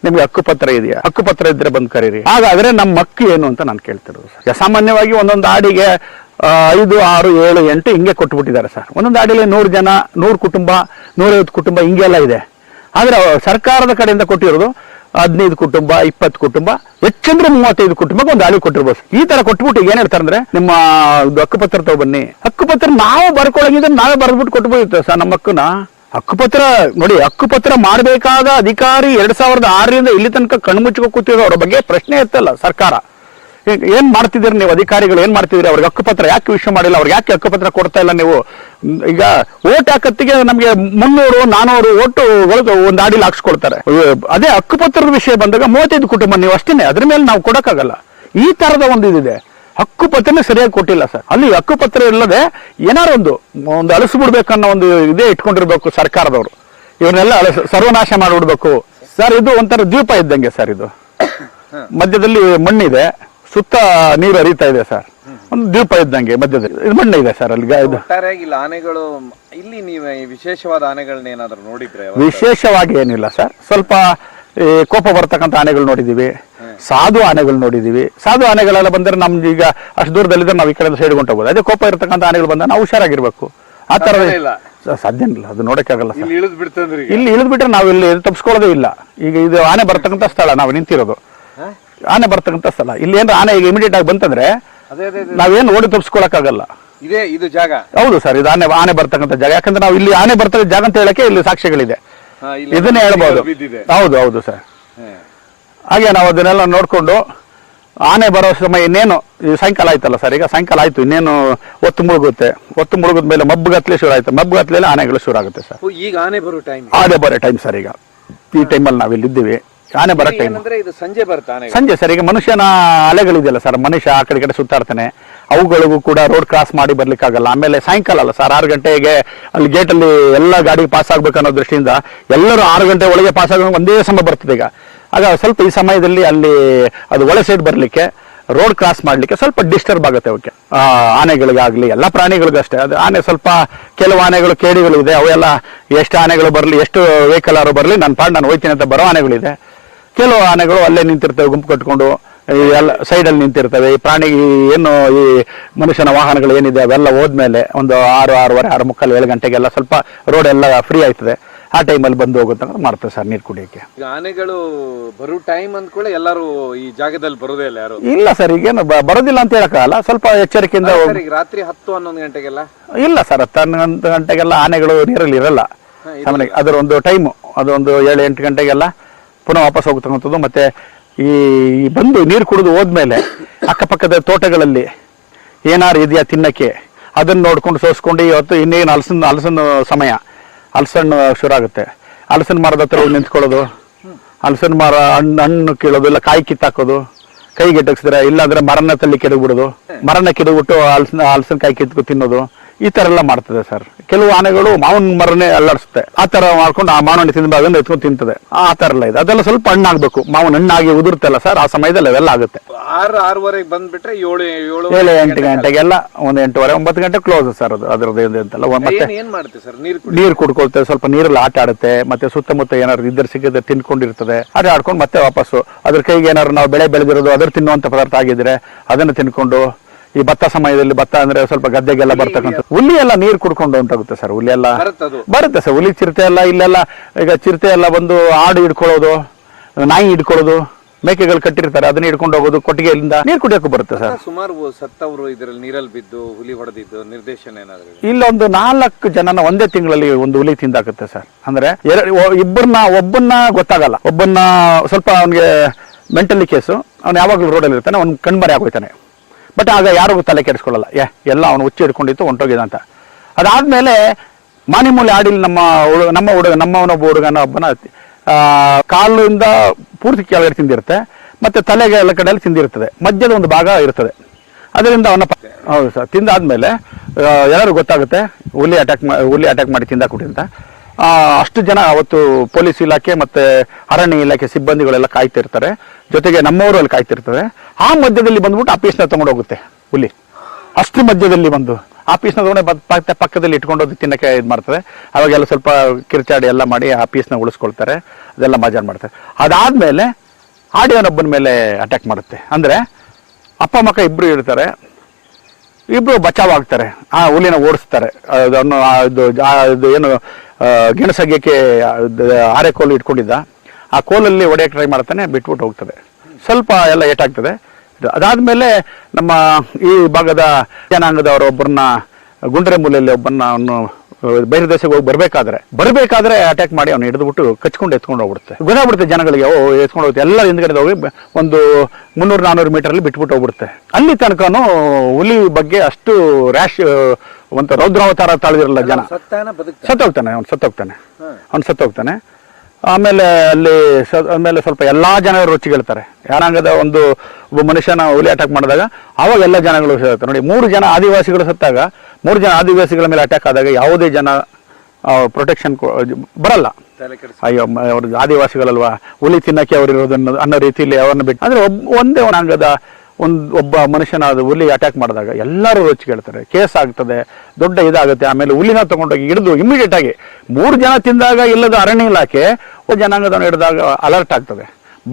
A: ನಿಮ್ಗೆ ಹಕ್ಕುಪತ್ರ ಇದೆಯಾ? ಹಕ್ಕುಪತ್ರ ಇದ್ರೆ ಬಂದು ಕರೀರಿ. ಹಾಗಾದ್ರೆ ನಮ್ಮ ಮಕ್ಕಳು ಏನು ಅಂತ ನಾನು ಕೇಳ್ತಿರೋದು ಸರ್. ಸಾಮಾನ್ಯವಾಗಿ ಒಂದೊಂದು ಆಡಿಗೆ ಆ, ಐದು ಆರು ಏಳು ಎಂಟು ಹಿಂಗೆ ಕೊಟ್ಬಿಟ್ಟಿದ್ದಾರೆ ಸರ್. ಒಂದೊಂದು ಆಡಿಲಿ ನೂರು ಜನ ನೂರು ಕುಟುಂಬ ನೂರೈವತ್ತು ಕುಟುಂಬ ಹಿಂಗೆಲ್ಲ ಇದೆ. ಆದ್ರೆ ಸರ್ಕಾರದ ಕಡೆಯಿಂದ ಕೊಟ್ಟಿರೋದು ಹದಿನೈದು ಕುಟುಂಬ, ಇಪ್ಪತ್ತು ಕುಟುಂಬ ಹೆಚ್ಚಂದ್ರೆ ಮೂವತ್ತೈದು ಕುಟುಂಬಕ್ಕೆ ಒಂದು ಆಳಿ ಕೊಟ್ಟಿರ್ಬೋದು ಈ ತರ ಕೊಟ್ಬಿಟ್ಟು ಏನ್ ಹೇಳ್ತಾರೆ ಅಂದ್ರೆ, ನಿಮ್ಮ ಹಕ್ಕುಪತ್ರ ತಗೋ ಬನ್ನಿ. ಹಕ್ಕುಪತ್ರ ನಾವು ಬರ್ಕೊಳಂಗಿದ್ರೆ ನಾವೇ ಬರ್ದ್ಬಿಟ್ಟು ಕೊಟ್ಬೋದಿತ್ತು ಸರ್ ನಮ್ಮ ಹಕ್ಕುನ. ಹಕ್ಕುಪತ್ರ ನೋಡಿ, ಹಕ್ಕುಪತ್ರ ಮಾಡಬೇಕಾದ ಅಧಿಕಾರಿ ಎರಡ್ ಸಾವಿರದ ಆರರಿಂದ ಇಲ್ಲಿ ತನಕ ಕಣ್ಮುಚ್ಚಿಗೆ ಕೂತಿರೋ ಅವ್ರ ಬಗ್ಗೆ ಪ್ರಶ್ನೆ ಎತ್ತಲ್ಲ ಸರ್ಕಾರ. ಏನ್ ಮಾಡ್ತಿದ್ದೀರಿ ನೀವು? ಅಧಿಕಾರಿಗಳು ಏನ್ ಮಾಡ್ತಿದ್ದೀರಿ? ಅವ್ರಿಗೆ ಹಕ್ಕುಪತ್ರ ಯಾಕೆ ವಿಷಯ ಮಾಡಿಲ್ಲ? ಅವ್ರಿಗೆ ಯಾಕೆ ಹಕ್ಕುಪತ್ರ ಕೊಡ್ತಾ ಇಲ್ಲ ನೀವು? ಈಗ ಓಟ್ ಹಾಕತ್ತಿಗೆ ನಮ್ಗೆ ಮುನ್ನೂರು, ನಾನೂರು ಓಟು ಒಳಗೆ ಒಂದು ಆಡಿಲಿ ಹಾಕ್ಸ್ಕೊಳ್ತಾರೆ. ಅದೇ ಹಕ್ಕುಪತ್ರದ ವಿಷಯ ಬಂದಾಗ ಮೂವತ್ತೈದು ಕುಟುಂಬ ನೀವು ಅಷ್ಟೇನೆ. ಅದ್ರ ಮೇಲೆ ನಾವು ಕೊಡಕ್ಕಾಗಲ್ಲ. ಈ ತರದ ಒಂದು ಇದಿದೆ. ಹಕ್ಕುಪತ್ರನೇ ಸರಿಯಾಗಿ ಕೊಟ್ಟಿಲ್ಲ ಸರ್. ಅಲ್ಲಿ ಹಕ್ಕುಪತ್ರ ಇಲ್ಲದೆ ಏನಾರು ಒಂದು ಒಂದು ಅಳಿಸ್ಬಿಡ್ಬೇಕನ್ನೋ ಒಂದು ಇದೇ ಇಟ್ಕೊಂಡಿರ್ಬೇಕು ಸರ್ಕಾರದವರು. ಇವನ್ನೆಲ್ಲ ಸರ್ವನಾಶ ಮಾಡಿಬಿಡ್ಬೇಕು. ಸರ್, ಇದು ಒಂಥರ ದ್ವೀಪ ಇದ್ದಂಗೆ ಸರ್ ಇದು. ಮಧ್ಯದಲ್ಲಿ ಮಣ್ಣಿದೆ. ಸುತ್ತ ನೀರು ಹರಿತಾ ಇದೆ ಸರ್. ಒಂದು ದ್ವೀಪ ಇದ್ದಂಗೆ ಮಧ್ಯದಲ್ಲಿ. ಇದು ಮಣ್ಣಿದೆ ಸರ್ ಅಲ್ಲಿ ಇದು.
B: ಆನೆಗಳು ಇಲ್ಲಿ ನೀವು ಈ ವಿಶೇಷವಾದ ಆನೆಗಳನ್ನ ಏನಾದ್ರು ನೋಡಿದ್ರೆ
A: ವಿಶೇಷವಾಗಿ ಏನಿಲ್ಲ ಸರ್. ಸ್ವಲ್ಪ ಈ ಕೋಪ ಬರ್ತಕ್ಕಂಥ ಆನೆಗಳು ನೋಡಿದೀವಿ. ಸಾಧು ಆನೆಗಳು ನೋಡಿದೀವಿ. ಸಾಧು ಆನೆಗಳೆಲ್ಲ ಬಂದ್ರೆ ನಮ್ಗೆ ಈಗ ಅಷ್ಟು ದೂರದಲ್ಲಿದ್ದರೆ ನಾವು ಈ ಕಡೆ ಸೈಡ್ ಹೋಗ್ಬೋದು. ಅದೇ ಕೋಪ ಇರತಕ್ಕಂಥ ಆನೆಗಳು ಬಂದ್ರೆ ನಾವು ಹುಷಾರಾಗಿರ್ಬೇಕು. ಆ ತರ ಸಾಧ್ಯ ಇಲ್ಲ. ಅದು ನೋಡಕ್ಕಾಗಲ್ಲ ಸರ್.
B: ಇಲ್ಲಿ
A: ಇಳಿದ್ಬಿಟ್ರೆ ನಾವು ಇಲ್ಲಿ ತಪ್ಪಿಸ್ಕೊಳ್ಳೋದೇ ಇಲ್ಲ. ಈಗ ಇದು ಆನೆ ಬರ್ತಕ್ಕಂಥ ಸ್ಥಳ ನಾವು ನಿಂತಿರೋದು? ಆನೆ ಬರ್ತಕ್ಕಂಥ ಸ್ಥಳ. ಇಲ್ಲಿ ಏನಾರ ಆನೆ ಈಗ ಇಮಿಡಿಯೇಟ್ ಆಗಿ ಬಂತಂದ್ರೆ
B: ಅದೇ ಅದೇ ಅದೇ.
A: ನಾವೇನು ಓಡಿ ತಪ್ಪಿಸ್ಕೊಳಕ್ಕಾಗಲ್ಲ
B: ಇದೇ ಇದು ಜಾಗ.
A: ಹೌದು ಸರ್ ಇದು ಆನೆ ಆನೆ ಬರ್ತಕ್ಕಂಥ ಜಾಗ. ಯಾಕಂದ್ರೆ ನಾವು ಇಲ್ಲಿ ಆನೆ ಬರ್ತದೆ ಜಾಗ ಅಂತ ಹೇಳಕ್ಕೆ ಇಲ್ಲಿ ಸಾಕ್ಷ್ಯಗಳಿದೆ.
B: ಹಾ, ಇಲ್ಲಿ
A: ಇದನ್ನೇ ಹೇಳ್ಬೋದು.
B: ಬಿದ್ದಿದೆ.
A: ಹೌದು ಹೌದು ಸರ್.
B: ಹಾ.
A: ಹಾಗೆ ನಾವು ಅದನ್ನೆಲ್ಲ ನೋಡಿಕೊಂಡು ಆನೆ ಬರೋ ಸಮಯ ಇನ್ನೇನು ಈ ಸಾಯಂಕಾಲ ಆಯ್ತಲ್ಲ ಸರ್ ಈಗ ಸಾಯಂಕಾಲ ಆಯ್ತು ಇನ್ನೇನು ಒತ್ತು ಮುಳುಗುತ್ತೆ. ಒತ್ತು ಮುಳುಗಿದ ಮೇಲೆ ಮಬ್ಬುಗತ್ಲೆ ಶುರು ಆಯ್ತು. ಮಬ್ಬುಗತ್ಲೆಲ್ಲ ಆನೆಗಳು ಶುರು ಆಗುತ್ತೆ ಸರ್.
B: ಓ, ಈಗ ಆನೆ ಬರೋ ಟೈಮ್
A: ಆನೆ ಬರೋ ಟೈಮ್ ಸರ್ ಈಗ. ಈ ಟೈಮಲ್ಲಿ ನಾವು ಇಲ್ಲಿದ್ದೀವಿ ಆನೆ ಬರೋ ಟೈಮ್
B: ಏನಂದ್ರೆ ಇದು ಸಂಜೆ ಬರ್ತಾನೆ
A: ಸಂಜೆ ಸರ್ ಈಗ ಮನುಷ್ಯನ ಅಲೆಗಳಿದೆಯಲ್ಲ ಸರ್ ಮನುಷ್ಯ ಆ ಕಡೆ ಕಡೆ ಸುತ್ತಾಡ್ತಾನೆ ಅವುಗಳಿಗೂ ಕೂಡ ರೋಡ್ ಕ್ರಾಸ್ ಮಾಡಿ ಬರ್ಲಿಕ್ಕಾಗಲ್ಲ. ಆಮೇಲೆ ಸಾಯಂಕಾಲ ಅಲ್ಲ ಸರ್ ಆರು ಗಂಟೆಗೆ ಅಲ್ಲಿ ಗೇಟಲ್ಲಿ ಎಲ್ಲ ಗಾಡಿ ಪಾಸ್ ಆಗ್ಬೇಕು ಅನ್ನೋ ದೃಷ್ಟಿಯಿಂದ ಎಲ್ಲರೂ ಆರು ಗಂಟೆ ಒಳಗೆ ಪಾಸ್ ಆಗೋ ಒಂದೇ ಸಮಯ ಬರ್ತದೆ ಈಗ. ಆಗ ಸ್ವಲ್ಪ ಈ ಸಮಯದಲ್ಲಿ ಅಲ್ಲಿ ಅದು ಒಳ ಸೈಡ್ ಬರಲಿಕ್ಕೆ ರೋಡ್ ಕ್ರಾಸ್ ಮಾಡಲಿಕ್ಕೆ ಸ್ವಲ್ಪ ಡಿಸ್ಟರ್ಬ್ ಆಗುತ್ತೆ ಅವಕ್ಕೆ. ಆನೆಗಳಿಗಾಗ್ಲಿ ಎಲ್ಲ ಪ್ರಾಣಿಗಳಿಗಷ್ಟೇ. ಅದು ಆನೆ ಸ್ವಲ್ಪ ಕೆಲವು ಆನೆಗಳು ಕೇಡಿಗಳು ಇದೆ ಅವೆಲ್ಲ ಎಷ್ಟು ಆನೆಗಳು ಬರಲಿ ಎಷ್ಟು ವೆಹಿಕಲ್ ಆರು ಬರಲಿ ನನ್ನ ಪಾಡ್ ನಾನು ಹೋಯ್ತೀನಿ ಅಂತ ಬರೋ ಆನೆಗಳಿದೆ. ಕೆಲವು ಆನೆಗಳು ಅಲ್ಲೇ ನಿಂತಿರ್ತವೆ ಗುಂಪು ಕಟ್ಕೊಂಡು ಎಲ್ಲ ಸೈಡಲ್ಲಿ ನಿಂತಿರ್ತವೆ. ಈ ಪ್ರಾಣಿ ಏನು ಈ ಮನುಷ್ಯನ ವಾಹನಗಳು ಏನಿದೆ ಅವೆಲ್ಲ ಹೋದ್ಮೇಲೆ ಒಂದು ಆರು ಆರೂವರೆ ಆರು ಮುಕ್ಕಾಲು ಏಳು ಗಂಟೆಗೆಲ್ಲ ಸ್ವಲ್ಪ ರೋಡ್ ಎಲ್ಲ ಫ್ರೀ ಆಯ್ತದೆ ಆ ಟೈಮಲ್ಲಿ ಬಂದು ಹೋಗುತ್ತೆ ಮಾಡ್ತೇವೆ ಸರ್ ನೀರು ಕುಡಿಯೋಕ್ಕೆ.
B: ಈಗ ಆನೆಗಳು ಬರೋ ಟೈಮ್ ಅಂದ್ಕೊಳ್ಳೆ ಎಲ್ಲರೂ ಈ ಜಾಗದಲ್ಲಿ ಬರೋದೇ ಇಲ್ಲ ಯಾರು?
A: ಇಲ್ಲ ಸರ್ ಈಗೇನು ಬ- ಬರೋದಿಲ್ಲ ಅಂತ ಹೇಳಕ್ಕಾಗಲ್ಲ. ಸ್ವಲ್ಪ ಎಚ್ಚರಿಕೆಯಿಂದ ಹೋಗ್-
B: ಸರ್, ಈಗ ರಾತ್ರಿ ಹತ್ತು ಹನ್ನೊಂದು ಗಂಟೆಗೆಲ್ಲ?
A: ಇಲ್ಲ ಸರ್ ಹತ್ತು ಹನ್ನೊಂದು ಗಂಟೆಗೆಲ್ಲ ಆನೆಗಳು ನೀರಲ್ಲಿ ಇರಲ್ಲ. ಸಾಮಾನ್ಯ ಅದರ ಒಂದು ಟೈಮು ಅದೊಂದು ಏಳು ಎಂಟು ಗಂಟೆಗೆಲ್ಲ ಪುನಃ ವಾಪಸ್ ಹೋಗ್ತಕ್ಕಂಥದ್ದು ಮತ್ತೆ ಈ ಬಂದು ನೀರು ಕುಡಿದು ಹೋದ್ಮೇಲೆ ಅಕ್ಕಪಕ್ಕದ ತೋಟಗಳಲ್ಲಿ ಏನಾರು ಇದೆಯಾ ತಿನ್ನಕ್ಕೆ, ಅದನ್ನು ನೋಡ್ಕೊಂಡು ಸೋಸ್ಕೊಂಡು ಇವತ್ತು ಇನ್ನೇನು ಹಲಸಿನ ಹಲಸಿನ ಸಮಯ, ಹಲಸಣ್ಣು ಶುರು ಆಗುತ್ತೆ ಹಲಸಿನ ಮರದ ಹತ್ರ ನಿಂತ್ಕೊಳ್ಳೋದು. ಹಲಸಿನ ಮರ, ಹಣ್ಣು ಹಣ್ಣು ಕೀಳೋದು, ಇಲ್ಲ ಕಾಯಿ ಕಿತ್ತಾಕೋದು ಕೈ ಗೆಟಕ್ಸಿದ್ರೆ ಇಲ್ಲಾಂದ್ರೆ ಮರನ ತಲ್ಲಿ ಕೆಡಗ್ಬಿಡೋದು ಮರನ ಕೆಡಗ್ಬಿಟ್ಟು ಹಲಸಿನ ಹಲಸಿನ ಕಾಯಿ ಕಿತ್ಕೊ ತಿನ್ನೋದು. ಈ ತರ ಎಲ್ಲ ಮಾಡ್ತದೆ ಸರ್ ಕೆಲವು ಆನೆಗಳು ಮಾವಿನ ಮರನೇ ಅಲ್ಲಾಡಿಸುತ್ತೆ. ಆ ತರ ಮಾಡ್ಕೊಂಡು ಆ ಮಾವಿನ ಹಣ್ಣು ಭಾಗದಿಂದ ಎತ್ಕೊಂಡು ತಿಂತದೆ. ಆ ತರ ಎಲ್ಲ ಇದೆ. ಅದೆಲ್ಲ ಸ್ವಲ್ಪ ಹಣ್ಣಾಗ್ಬೇಕು. ಮಾವಿನ ಹಣ್ಣಾಗಿ ಉದುರ್ತಲ್ಲ ಸರ್ ಆ ಸಮಯದಲ್ಲಿ ಅವೆಲ್ಲ ಆಗುತ್ತೆ.
B: ಆರು ಆರೂವರೆಗೆ ಬಂದ್ಬಿಟ್ರೆ ಏಳು ಏಳು
A: ಏಳು ಎಂಟು ಗಂಟೆಗೆಲ್ಲ ಒಂದು ಎಂಟೂವರೆ ಒಂಬತ್ತು ಗಂಟೆ ಕ್ಲೋಸ್ ಸರ್ ಅದು ಅದರದ್ದು ಏನು ಅಂತಲ್ಲ ಮತ್ತೆ
B: ಏನ್ ಸರ್ ನೀರು
A: ನೀರು ಕುಡ್ಕೊಳ್ತೇವೆ. ಸ್ವಲ್ಪ ನೀರಲ್ಲಿ ಆಟ ಆಡುತ್ತೆ. ಮತ್ತೆ ಸುತ್ತಮುತ್ತ ಏನಾದ್ರು ಇದ್ದರೆ ಸಿಕ್ಕಿದ್ರೆ ತಿನ್ಕೊಂಡಿರ್ತದೆ. ಅದೇ ಆಡ್ಕೊಂಡು ಮತ್ತೆ ವಾಪಸ್ಸು. ಅದ್ರ ಕೈಗೆ ಏನಾದ್ರು ನಾವು ಬೆಳೆ ಬೆಳೆದಿರೋದು ಅದ್ರ ತಿನ್ನುವಂತ ಪದಾರ್ಥ ಆಗಿದ್ರೆ ಅದನ್ನು ತಿನ್ಕೊಂಡು ಈ ಭತ್ತ ಸಮಯದಲ್ಲಿ ಭತ್ತ ಅಂದ್ರೆ ಸ್ವಲ್ಪ ಗದ್ದೆಗೆಲ್ಲ ಬರ್ತಕ್ಕಂಥ ಹುಲಿ ಎಲ್ಲ ನೀರು ಕುಡ್ಕೊಂಡು ಉಂಟಾಗುತ್ತೆ ಸರ್ ಹುಲಿ ಎಲ್ಲ. ಬರುತ್ತೆ ಸರ್ ಹುಲಿ ಚಿರತೆ ಎಲ್ಲ ಇಲ್ಲೆಲ್ಲ ಈಗ ಚಿರತೆ ಎಲ್ಲ ಬಂದು ಆಡು ಹಿಡ್ಕೊಳ್ಳೋದು ನಾಯಿ ಹಿಡ್ಕೊಳ್ಳೋದು ಮೇಕೆಗಳು ಕಟ್ಟಿರ್ತಾರೆ ಅದನ್ನ ಹಿಡ್ಕೊಂಡು ಹೋಗೋದು ಕೊಟ್ಟಿಗೆಯಿಂದ ನೀರು ಕುಡಿಯೋಕೆ ಬರುತ್ತೆ ಸರ್.
B: ಸುಮಾರು ಸತ್ತವರು ಇದರಲ್ಲಿ ನೀರಲ್ಲಿ ಬಿದ್ದು ಹುಲಿ ಹೊಡೆದಿದ್ದು ನಿರ್ದೇಶನ ಏನಾದ್ರು
A: ಇಲ್ಲೊಂದು ನಾಲ್ಕು ಜನನ ಒಂದೇ ತಿಂಗಳಲ್ಲಿ ಒಂದು ಹುಲಿ ತಿಂದಾಕತ್ತೆ ಸರ್. ಅಂದ್ರೆ ಇಬ್ಬರನ್ನ ಒಬ್ಬನ್ನ ಗೊತ್ತಾಗಲ್ಲ. ಒಬ್ಬನ್ನ ಸ್ವಲ್ಪ ಅವನಿಗೆ ಮೆಂಟಲಿ ಕೇಸು ಅವ್ನು ಯಾವಾಗಲೂ ರೋಡಲ್ಲಿ ಇರ್ತಾನೆ ಅವ್ನು ಕಣ್ಮರೆ ಆಗೋಯ್ತಾನೆ. ಬಟ್ ಆಗ ಯಾರಿಗೂ ತಲೆ ಕೆಡಿಸ್ಕೊಳ್ಳಲ್ಲ. ಏ ಎಲ್ಲ ಅವನು ಹುಚ್ಚಿ ಹಿಡ್ಕೊಂಡಿತ್ತು ಹೊಂಟೋಗಿದ ಅಂತ. ಅದಾದ್ಮೇಲೆ ಮಾನಿಮೂಲಿ ಆಡಿಲ್ ನಮ್ಮ ಹುಡುಗ ನಮ್ಮ ಹುಡುಗ ನಮ್ಮವನೊಬ್ಬ ಹುಡುಗನ ಒಬ್ಬನ ಕಾಲಿಂದ ಪೂರ್ತಿ ಕೆಳಗಡೆ ತಿಂದಿರುತ್ತೆ. ಮತ್ತೆ ತಲೆಗೆ ಎಲ್ಲ ಕಡೆಯಲ್ಲಿ ತಿಂದಿರ್ತದೆ ಮಧ್ಯದ ಒಂದು ಭಾಗ ಇರ್ತದೆ ಅದರಿಂದ ಅವನ ಹೌದು ಸರ್ ತಿಂದಾದ್ಮೇಲೆ ಎಲ್ಲರಿಗೂ ಎಲ್ಲರೂ ಗೊತ್ತಾಗುತ್ತೆ ಹುಲಿ ಅಟ್ಯಾಕ್ ಹುಲಿ ಅಟ್ಯಾಕ್ ಮಾಡಿ ಆ, ಅಷ್ಟು ಜನ ಅವತ್ತು ಪೊಲೀಸ್ ಇಲಾಖೆ ಮತ್ತೆ ಅರಣ್ಯ ಇಲಾಖೆ ಸಿಬ್ಬಂದಿಗಳೆಲ್ಲ ಕಾಯ್ತಿರ್ತಾರೆ. ಜೊತೆಗೆ ನಮ್ಮವರು ಅಲ್ಲಿ ಕಾಯ್ತಿರ್ತಾರೆ. ಆ ಮಧ್ಯದಲ್ಲಿ ಬಂದ್ಬಿಟ್ಟು ಆಫೀಸ್ನ ತೊಗೊಂಡೋಗುತ್ತೆ ಹುಲಿ. ಅಷ್ಟು ಮಧ್ಯದಲ್ಲಿ ಬಂದು ಆಫೀಸ್ನ ತೊಗೊಂಡೆ ಪಕ್ಕ ಪಕ್ಕದಲ್ಲಿ ಇಟ್ಕೊಂಡೋಗಿ ತಿನ್ನಕ್ಕೆ ಇದು ಮಾಡ್ತಾರೆ. ಅವಾಗೆಲ್ಲ ಸ್ವಲ್ಪ ಕಿರ್ಚಾಡಿ ಎಲ್ಲ ಮಾಡಿ ಆಫೀಸ್ನ ಉಳಿಸ್ಕೊಳ್ತಾರೆ. ಅದೆಲ್ಲ ಮಜಾ ಮಾಡ್ತಾರೆ. ಅದಾದ್ಮೇಲೆ ಆಡಿಯೋನೊಬ್ಬನ ಮೇಲೆ ಅಟ್ಯಾಕ್ ಮಾಡುತ್ತೆ. ಅಂದ್ರೆ ಅಪ್ಪ ಮಕ್ಕ ಇಬ್ರು ಇರ್ತಾರೆ. ಇಬ್ರು ಬಚಾವ್ ಆಗ್ತಾರೆ. ಆ ಹುಲಿನ ಓಡಿಸ್ತಾರೆ. ಅದನ್ನು ಇದು ಏನು ಗೆಣಸಗ್ಯಕ್ಕೆ ಆರೆ ಕೋಲು ಇಟ್ಕೊಂಡಿದ್ದ. ಆ ಕೋಲಲ್ಲಿ ಒಡೆಯಕ್ಕೆ ಟ್ರೈ ಮಾಡ್ತಾನೆ, ಬಿಟ್ಬಿಟ್ಟು ಹೋಗ್ತದೆ. ಸ್ವಲ್ಪ ಎಲ್ಲ ಏಟಾಗ್ತದೆ. ಅದಾದಮೇಲೆ ನಮ್ಮ ಈ ಭಾಗದ ಜನಾಂಗದವರು ಒಬ್ಬರನ್ನ, ಗುಂಡ್ರೆ ಮೂಲೆಯಲ್ಲಿ ಒಬ್ಬರನ್ನ ಅವನು, ಬೇರೆ ದೇಶಕ್ಕೆ ಹೋಗಿ ಬರಬೇಕಾದ್ರೆ ಬರಬೇಕಾದ್ರೆ ಅಟ್ಯಾಕ್ ಮಾಡಿ ಅವ್ನು ಹಿಡಿದ್ಬಿಟ್ಟು ಕಚ್ಕೊಂಡು ಎತ್ಕೊಂಡು ಹೋಗ್ಬಿಡುತ್ತೆ. ಗೊತ್ತಾಗ್ಬಿಡುತ್ತೆ ಜನಗಳಿಗೆ, ಓ, ಎತ್ಕೊಂಡು ಹೋಗುತ್ತೆ ಎಲ್ಲ ಹಿಂದ್ಗಡೆ ಹೋಗಿ ಒಂದು ಮುನ್ನೂರು ನಾನೂರು ಮೀಟರ್ ಅಲ್ಲಿ ಬಿಟ್ಬಿಟ್ಟು ಹೋಗ್ಬಿಡುತ್ತೆ. ಅಲ್ಲಿ ತನಕನೂ ಹುಲಿ ಬಗ್ಗೆ ಅಷ್ಟು ರ್ಯಾಶ್ ಒಂದು ರೌದ್ರಾವತಾರ ತಾಳಿದಿರಲ್ಲ ಜನ. ಸತ್ತೋಗ್ತಾನೆ ಅವ್ನು ಸತ್ತೋಗ್ತಾನೆ. ಅವ್ನು ಸತ್ತೋಗ್ತಾನೆ. ಆಮೇಲೆ ಅಲ್ಲಿ ಆಮೇಲೆ ಸ್ವಲ್ಪ ಎಲ್ಲಾ ಜನರು ರುಚಿಗೆಳ್ತಾರೆ. ಯಾರಂಗದ ಒಂದು ಒಬ್ಬ ಮನುಷ್ಯನ ಹುಲಿ ಅಟ್ಯಾಕ್ ಮಾಡಿದಾಗ ಅವಾಗ ಎಲ್ಲ ಜನಗಳು ಸೇರ್ತಾರೆ ನೋಡಿ ಮೂರು ಜನ ಆದಿವಾಸಿಗಳು ಸತ್ತಾಗ ಮೂರು ಜನ ಆದಿವಾಸಿಗಳ ಮೇಲೆ ಅಟ್ಯಾಕ್ ಆದಾಗ ಯಾವುದೇ ಜನ ಪ್ರೊಟೆಕ್ಷನ್ ಬರಲ್ಲ. ಅಯ್ಯೋ ಅವ್ರದ್ದು ಆದಿವಾಸಿಗಳಲ್ವಾ? ಹುಲಿ ತಿನ್ನಕ್ಕೆ ಅವ್ರು ಇರೋದನ್ನ ಅನ್ನೋ ರೀತಿಯಲ್ಲಿ ಅವ್ರನ್ನ ಬಿಟ್ಟು ಅಂದ್ರೆ ಒಂದೇ ಒಂದು ಒಂದಂಗದ ಒಂದು ಒಬ್ಬ ಮನುಷ್ಯನ ಅದು ಹುಲಿ ಅಟ್ಯಾಕ್ ಮಾಡಿದಾಗ ಎಲ್ಲರೂ ರುಚಿಗೆಳ್ತಾರೆ ಕೇಸ್ ಆಗ್ತದೆ, ದೊಡ್ಡ ಇದಾಗುತ್ತೆ, ಆಮೇಲೆ ಹುಲಿನ ತಗೊಂಡೋಗಿ ಹಿಡಿದು ಇಮಿಡಿಯೇಟ್ ಆಗಿ ಮೂರು ಜನ ತಿಂದಾಗ ಇಲ್ಲದ ಅರಣ್ಯ ಇಲಾಖೆ ಒಬ್ಬ ಜನಾಂಗದವನ್ನ ಹಿಡಿದಾಗ ಅಲರ್ಟ್ ಆಗ್ತದೆ.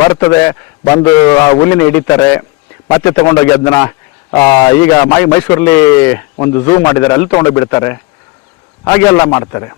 A: ಬರ್ತದೆ, ಬಂದು ಆ ಹುಲಿನ ಹಿಡಿತಾರೆ, ಮತ್ತೆ ತಗೊಂಡೋಗಿ ಅದನ್ನ ಈಗ ಮೈ ಮೈಸೂರಲ್ಲಿ ಒಂದು ಝೂ ಮಾಡಿದ್ದಾರೆ, ಅಲ್ಲಿ ತಗೊಂಡೋಗಿ ಬಿಡ್ತಾರೆ. ಹಾಗೆಲ್ಲ ಮಾಡ್ತಾರೆ.